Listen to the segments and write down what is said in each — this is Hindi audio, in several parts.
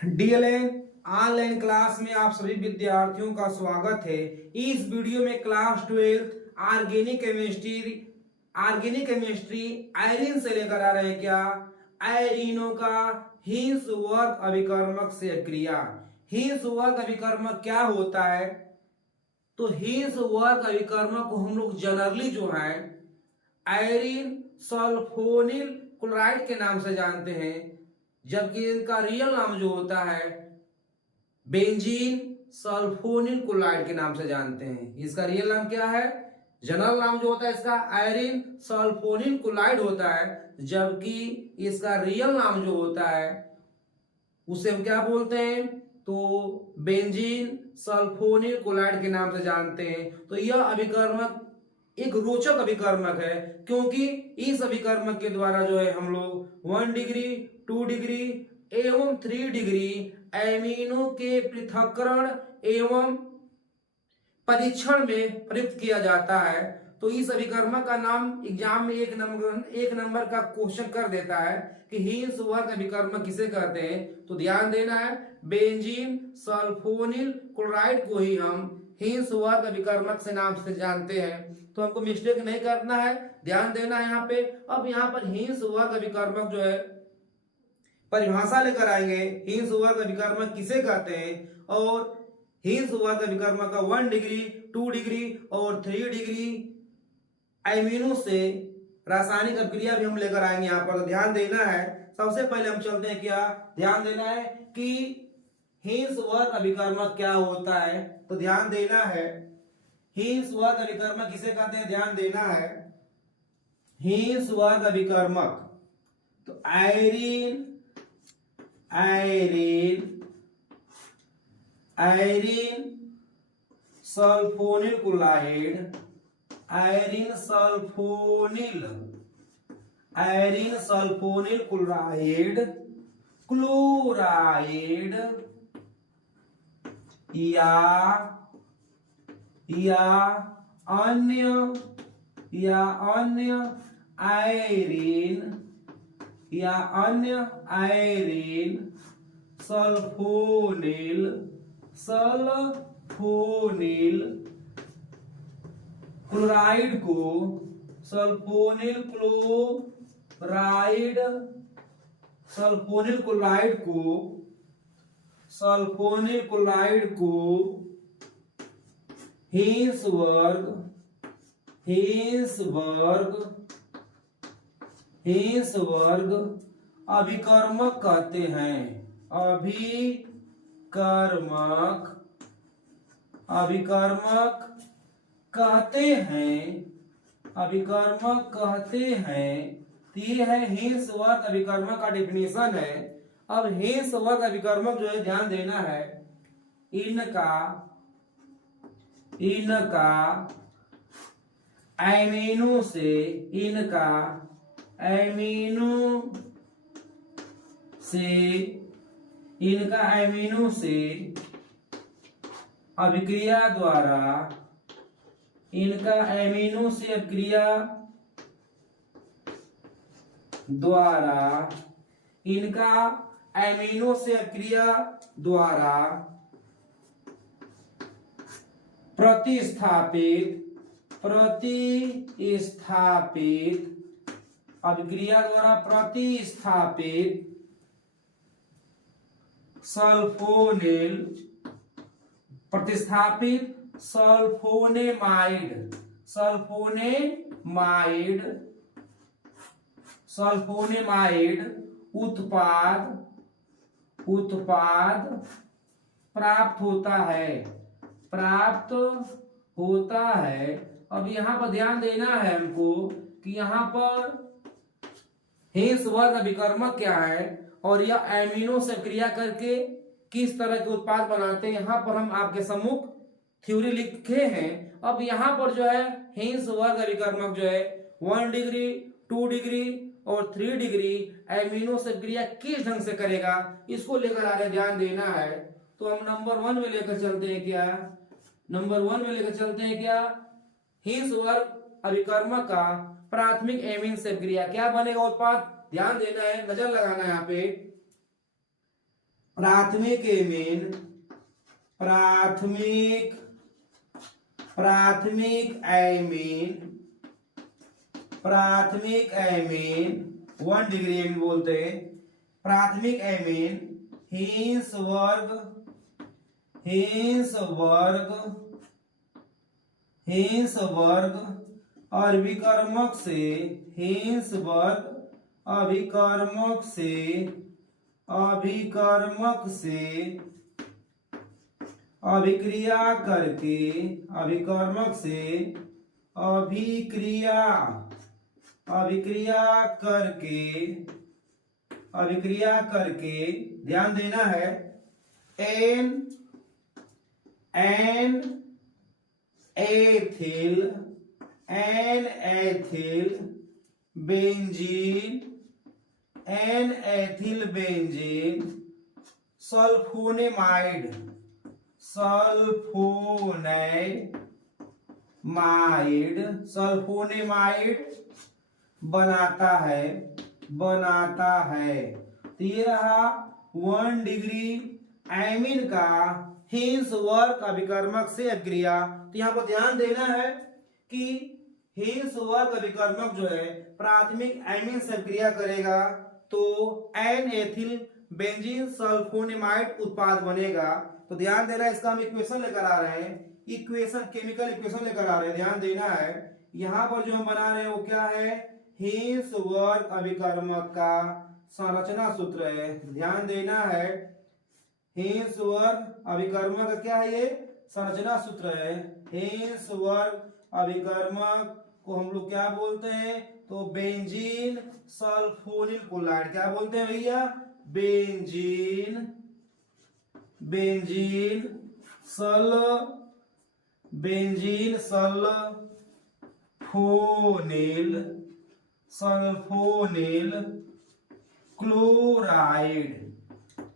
डीएलएन ऑनलाइन क्लास में आप सभी विद्यार्थियों का स्वागत है। इस वीडियो में क्लास 12 ऑर्गेनिक केमिस्ट्री आयरन से लेकर आ रहे हैं। क्या आयरिनों का हिंसवर्ग अभिकर्मक से क्रिया। हिंसवर्ग अभिकर्मक क्या होता है? तो हिंसवर्ग अभिकर्मक को हम लोग जनरली जो है आयरन सल्फोनिल क्लोराइड के नाम से जानते हैं, जबकि इनका रियल नाम जो होता है बेंजीन सल्फोनिल क्लोराइड के नाम से जानते हैं। इसका रियल नाम क्या है? जनरल नाम जो होता है इसका आयरन सल्फोनिल क्लोराइड होता है, जबकि इसका रियल नाम जो होता है उसे हम क्या बोलते हैं? तो बेंजीन सल्फोनिल क्लोराइड के नाम से जानते हैं। तो यह अभिकर्मक एक रोचक अभिकर्मक है, क्योंकि इस अभिकर्मक के द्वारा जो है हम लोग 1 डिग्री 2 डिग्री एवं 3 डिग्री एमिनो के पृथक्करण एवं परीक्षण में प्रयुक्त किया जाता है। तो इस अभिकर्मक का नाम एग्जाम में एक नंबर का क्वेश्चन कर देता है कि हिंसवर्ग अभिकर्मक किसे कहते हैं। तो ध्यान देना है, बेंजीन सल्फोनिल क्लोराइड को ही हम हिंसवर्ग अभिकर्मक से नाम से जानते हैं। तो हमको मिस्टेक नहीं करना है, ध्यान देना है यहाँ पे। अब यहाँ पर हिंसवर्ग अभिकर्मक जो है परिभाषा लेकर आएंगे, हिंसवर्ग अभिकर्मक किसे कहते हैं, और हिंसवर्ग अभिकर्मक का 1 डिग्री 2 डिग्री और 3 डिग्री एमिनो से रासायनिक अभिक्रिया भी हम लेकर आएंगे यहाँ पर। ध्यान देना है, सबसे पहले हम चलते हैं, क्या ध्यान देना है कि हिंसवर्ग अभिकर्मक क्या होता है। तो ध्यान देना है, हिंसवर्ग अभिकर्मक किसे कहते हैं, ध्यान देना है। हिंसवर्ग अभिकर्मक तो iron sulphonyl chloride, iron sulphonyl chloride या अन्य आयरन सल्फोनिल क्लोराइड को हिंसवर्ग अभिकर्मक कहते हैं। अभिकर्मक कहते हैं। तो ये है हिंसवर्ग अभिकर्मक का डिफिनीशन है। अब हिंसवर्ग अभिकर्मक जो है, ध्यान देना है, इनका एमिनो से अभिक्रिया द्वारा इनका एमिनो से अभिक्रिया द्वारा प्रतिस्थापित अभिक्रिया द्वारा प्रतिस्थापित सल्फोनेमाइड उत्पाद प्राप्त होता है। अब यहाँ पर ध्यान देना है हमको कि यहाँ पर हिंसवर्ग अभिकर्मक क्या है और यह एमिनो से क्रिया करके किस तरह के उत्पाद बनाते हैं, यहाँ पर हम आपके सम्मुख थ्योरी लिखे हैं। अब यहाँ पर जो है हिंसवर्ग अभिकर्मक जो है 1 डिग्री 2 डिग्री और 3 डिग्री एमिनो से क्रिया किस ढंग से करेगा, इसको लेकर आ रहे, ध्यान देना है। तो हम नंबर 1 में लेकर चलते हैं, क्या हिंसवर्ग अभिकर्मक का प्राथमिक एमीन से क्रिया क्या बनेगा उत्पाद, ध्यान देना है, नजर लगाना है यहाँ पे। प्राथमिक एमीन, प्राथमिक प्राथमिक एमीन, प्राथमिक एमीन 1 डिग्री एमीन बोलते हैं। प्राथमिक एमीन हिंस वर्ग, हिंस वर्ग, हिंस वर्ग और विकर्मक से, हिंस वर्ग अभिकर्मक से, अभिकर्मक से अभिक्रिया करके, अभिकर्मक से अभिक्रिया, अभिक्रिया करके, अभिक्रिया करके ध्यान देना है N N ethyl, N ethyl benzene, N ethyl benzene sulphonamide, sulphonamide, sulphonamide बनाता है, बनाता है। तो ये रहा 1 डिग्री एमीन का हिंस वर्ग अभिकर्मक से अभिक्रिया। तो यहाँ पर ध्यान देना है कि हिंस वर्ग अभिकर्मक जो है प्राथमिक एमीन से अभिक्रिया करेगा तो एन एथिल बेंजीन सल्फोनेमाइड उत्पाद बनेगा। तो ध्यान देना, इसका हम इक्वेशन लेकर आ रहे हैं, इक्वेशन केमिकल इक्वेशन लेकर आ रहे हैं, ध्यान देना है। यहाँ पर जो हम बना रहे हैं वो क्या है, हिंस वर्ग अभिकर्मक का संरचना सूत्र है, ध्यान देना है। हिंस वर्ग अभिकर्मक का क्या है, ये संरचना सूत्र है। हिंस वर्ग अभिकर्मक को हम लोग क्या बोलते हैं, तो बेंजीन सल्फोनिल क्लोराइड, क्या बोलते हैं भैया, benzene, benzene benzene sulphonyl, sulphonyl chloride,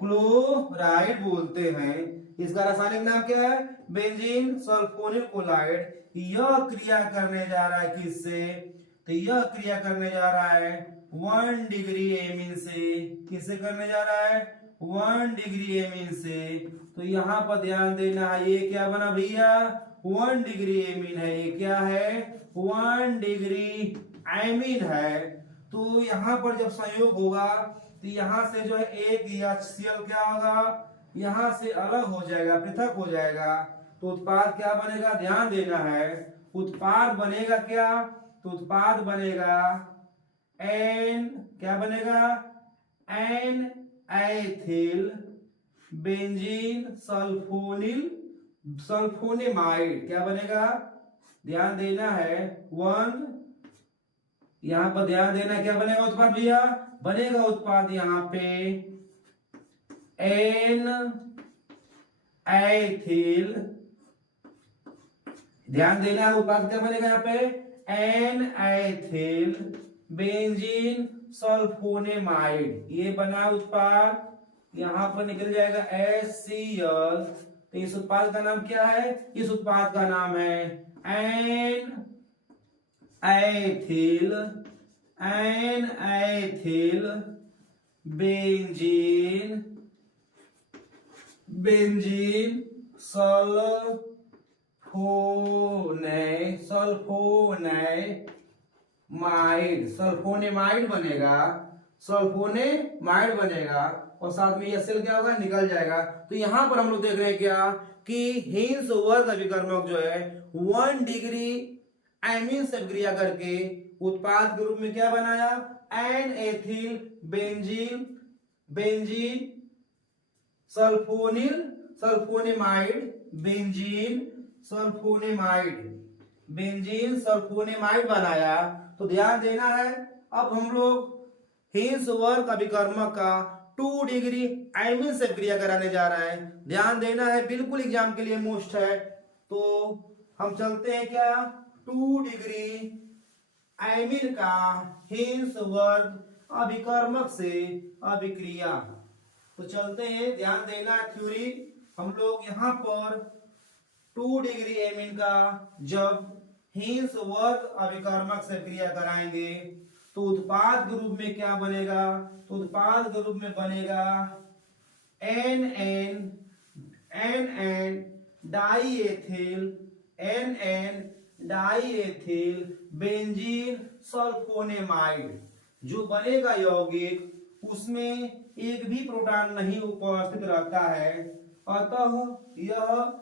chloride बोलते हैं। इसका रासायनिक नाम क्या है, बेंजीन सल्फोनिल क्लोराइड। यह क्रिया करने जा रहा है किससे, तो यह क्रिया करने जा रहा है 1 डिग्री एमीन से। किससे करने जा रहा है, 1 डिग्री एमीन से। तो यहाँ पर ध्यान देना है, ये क्या बना भैया, 1 डिग्री एमीन है। ये क्या है, 1 डिग्री एमीन है। तो यहाँ पर जब संयोग होगा तो यहाँ से जो है एक HCl क्या होगा, यहाँ से अलग हो जाएगा, पृथक हो जाएगा। तो उत्पाद क्या बनेगा, ध्यान देना है, उत्पाद बनेगा क्या, तो उत्पाद बनेगा एन, क्या बनेगा, N ethyl benzene sulphonyl sulphonamide, क्या बनेगा, ध्यान देना है 1, यहां पर ध्यान देना, क्या बनेगा उत्पाद भैया, बनेगा उत्पाद यहाँ पे एन एथिल, ध्यान देना है उत्पाद क्या बनेगा यहाँ पे, एन एथिल बेंजीन सल्फोनेमाइड, ये बना उत्पाद। यहां पर निकल जाएगा HCl। तो इस उत्पाद का नाम क्या है, इस उत्पाद का नाम है N ethyl, N ethyl benzene, benzene sulphonamide, sulphonamide बनेगा, सल्फोनेमाइड बनेगा और साथ में यह सेल क्या होगा, निकल जाएगा। तो यहां पर हम लोग देख रहे हैं क्या कि हिंस वर्ग अभिकर्मक जो है 1 डिग्री एमीन से क्रिया करके उत्पाद के रूप में क्या बनाया, N ethyl benzene, benzene sulphonyl sulphonamide, benzene sulphonamide, benzene sulphonamide बनाया। तो ध्यान देना है, अब हम लोग हिंस वर्ग अभिकर्मक का 2 डिग्री एमीन से क्रिया कराने जा रहे हैं। ध्यान देना है, बिल्कुल एग्जाम के लिए मोस्ट है। तो हम चलते हैं क्या, 2 डिग्री एमीन का हिंस वर्ग अभिकर्मक से अभिक्रिया। तो चलते हैं, ध्यान देना थ्योरी, हम लोग यहाँ पर 2 डिग्री एमीन का जब हिंस वर्ग अभिकर्मक से क्रिया कराएंगे तो उत्पाद के रूप में क्या बनेगा, तो उत्पाद के रूप में बनेगा N N diethyl benzene sulphonamide. जो बनेगा यौगिक उसमें एक भी प्रोटॉन नहीं उपस्थित रहता है, अतः यह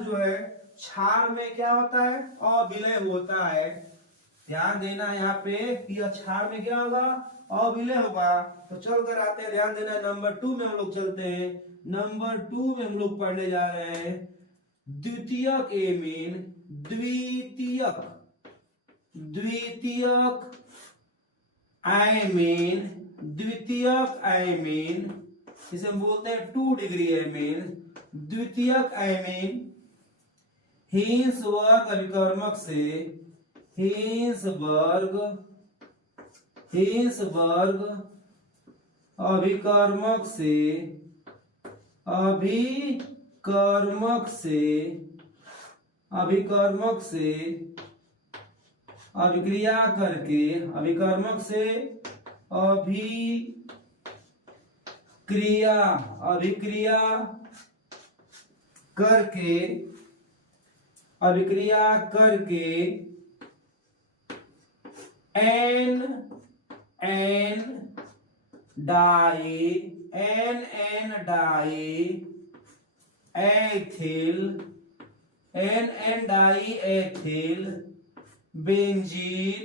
जो है क्षार में क्या होता है, अविलय होता है। ध्यान देना यहाँ पे कि यह क्षार में क्या होगा, अविलय होगा। तो चल कर आते हैं, ध्यान देना नंबर 2 में हम लोग चलते हैं। नंबर 2 में हम लोग पढ़ने जा रहे हैं द्वितीयक एमीन, द्वितीयक आयमीन, इसे हम बोलते हैं 2 डिग्री एमीन। द्वितीयक आयमीन हिंसबर्ग अभिकर्मक से अभिक्रिया करके N diethyl benzene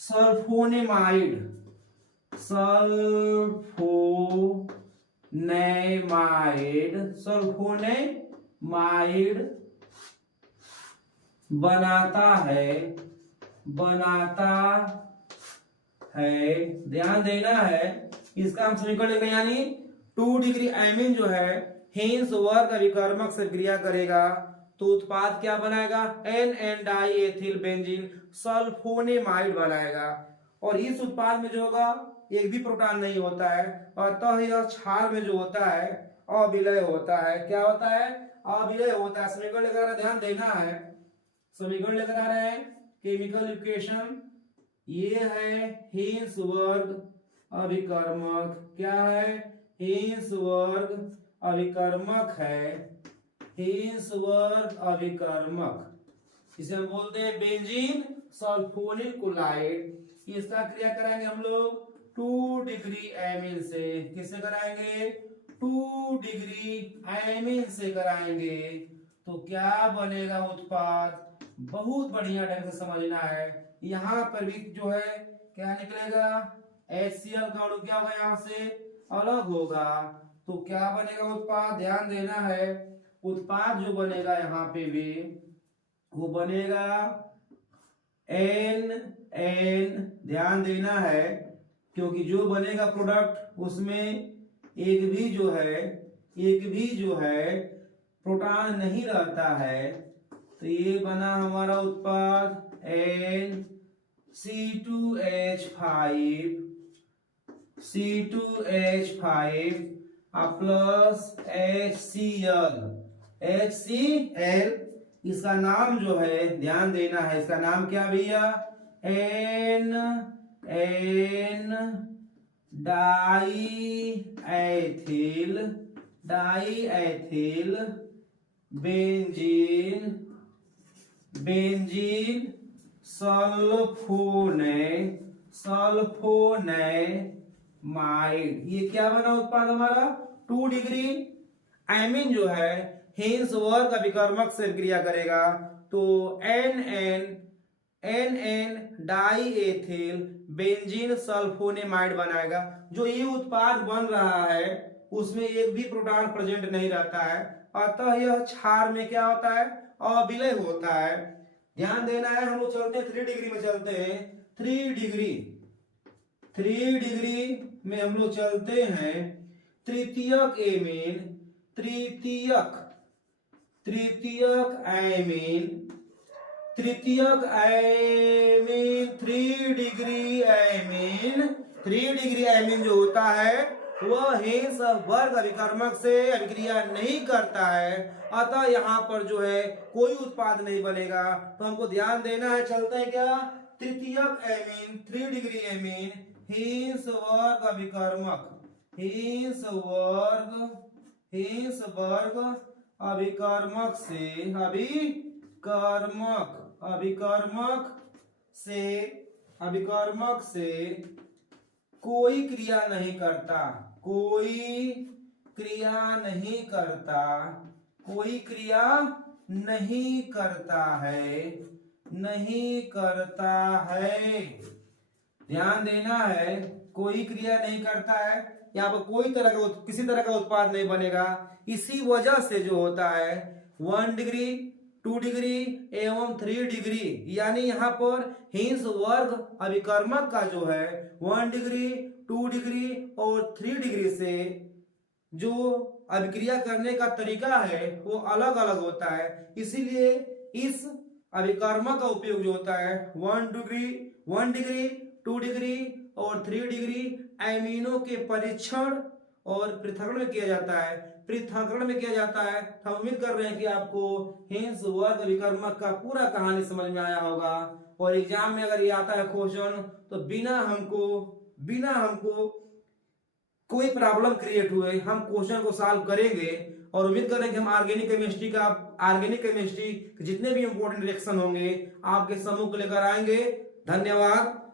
sulphonamide बनाता है। ध्यान देना है, इसका हम समीकरण लिखेंगे, यानी 2 डिग्री एमीन जो है हिंसवर्ग अभिकर्मक से क्रिया करेगा तो उत्पाद क्या बनाएगा, एन डाईएथिल बेंजीन सल्फोनेमाइड बनाएगा। और इस उत्पाद में जो होगा एक भी प्रोटॉन नहीं होता है, अतः यह क्षार में जो होता है अविलय होता है। क्या होता है, अविलय होता है। समीकरण लेकर आ रहे, ध्यान देना है, समीकरण लेकर आ रहे हैं। केमिकल इक्वेशन ये है हिंसवर्ग अभिकर्मक। क्या है, हिंसवर्ग अभिकर्मक है, हिंसवर्ग अभिकर्मक। इसे हम बोलते हैं बेंजीन सल्फोनिल क्लोराइड। इसका क्रिया कराएंगे हम लोग 2 डिग्री एमीन से। किससे कराएंगे, 2 डिग्री एमीन से कराएंगे। तो क्या बनेगा उत्पाद, बहुत बढ़िया ढंग से समझना है। यहाँ पर भी जो है क्या निकलेगा, HCl का अणु क्या होगा, यहाँ से अलग होगा। तो क्या बनेगा उत्पाद, ध्यान देना है, उत्पाद जो बनेगा यहाँ पे भी वो बनेगा एन, ध्यान देना है, क्योंकि जो बनेगा प्रोडक्ट उसमें एक भी जो है प्रोटॉन नहीं रहता है। तो ये बना हमारा उत्पाद C2H5 प्लस HCl। इसका नाम जो है ध्यान देना है, इसका नाम क्या भैया, एन डाईएथिल बेंजीन सल्फोनेमाइड। ये क्या बना उत्पाद हमारा, 2 डिग्री एमीन जो है हिंसवर्ग अभिकर्मक से क्रिया करेगा तो एन डाईएथिल बेंजीन सल्फोनेमाइड बनाएगा। जो ये उत्पाद बन रहा है उसमें एक भी प्रोटॉन प्रेजेंट नहीं रहता है, अतः यह क्षार में क्या होता है, अविलय होता है। ध्यान देना है, हम लोग चलते हैं 3 डिग्री में चलते हैं। 3 डिग्री में हम लोग चलते हैं। तृतीयक एमीन 3 डिग्री एमीन जो होता है वह हिंस वर्ग अभिकर्मक से अभिक्रिया नहीं करता है, अतः यहाँ पर जो है कोई उत्पाद नहीं बनेगा। तो हमको ध्यान देना है। चलते हैं क्या, तृतीयक एमीन 3 डिग्री एमीन हिंस वर्ग अभिकर्मक, हिंस वर्ग अभिकर्मक से कोई क्रिया नहीं करता, कोई क्रिया नहीं करता है। ध्यान देना है, कोई क्रिया नहीं करता है, यहाँ पर कोई तरह का किसी तरह का उत्पाद नहीं बनेगा। इसी वजह से जो होता है 1 डिग्री 2 डिग्री एवं 3 डिग्री, यानी यहाँ पर हिंस वर्ग अभिकर्मक का जो है 1 डिग्री 2 डिग्री और 3 डिग्री से जो अभिक्रिया करने का तरीका है वो अलग अलग होता है। इसीलिए इस अभिकर्मक का उपयोग जो होता है 1 डिग्री 2 डिग्री और 3 डिग्री एमिनो के परीक्षण और पृथक्करण में किया जाता है। हम उम्मीद कर रहे हैं कि आपको हिंस वर्ग अभिकर्मक का पूरा कहानी समझ में आया होगा, और एग्जाम में अगर ये आता है क्वेश्चन तो बिना हमको कोई प्रॉब्लम क्रिएट हुए हम क्वेश्चन को सॉल्व करेंगे। और उम्मीद कर रहे हैं कि हम ऑर्गेनिक केमिस्ट्री के जितने भी इंपॉर्टेंट रिएक्शन होंगे आपके समूह को लेकर आएंगे। धन्यवाद।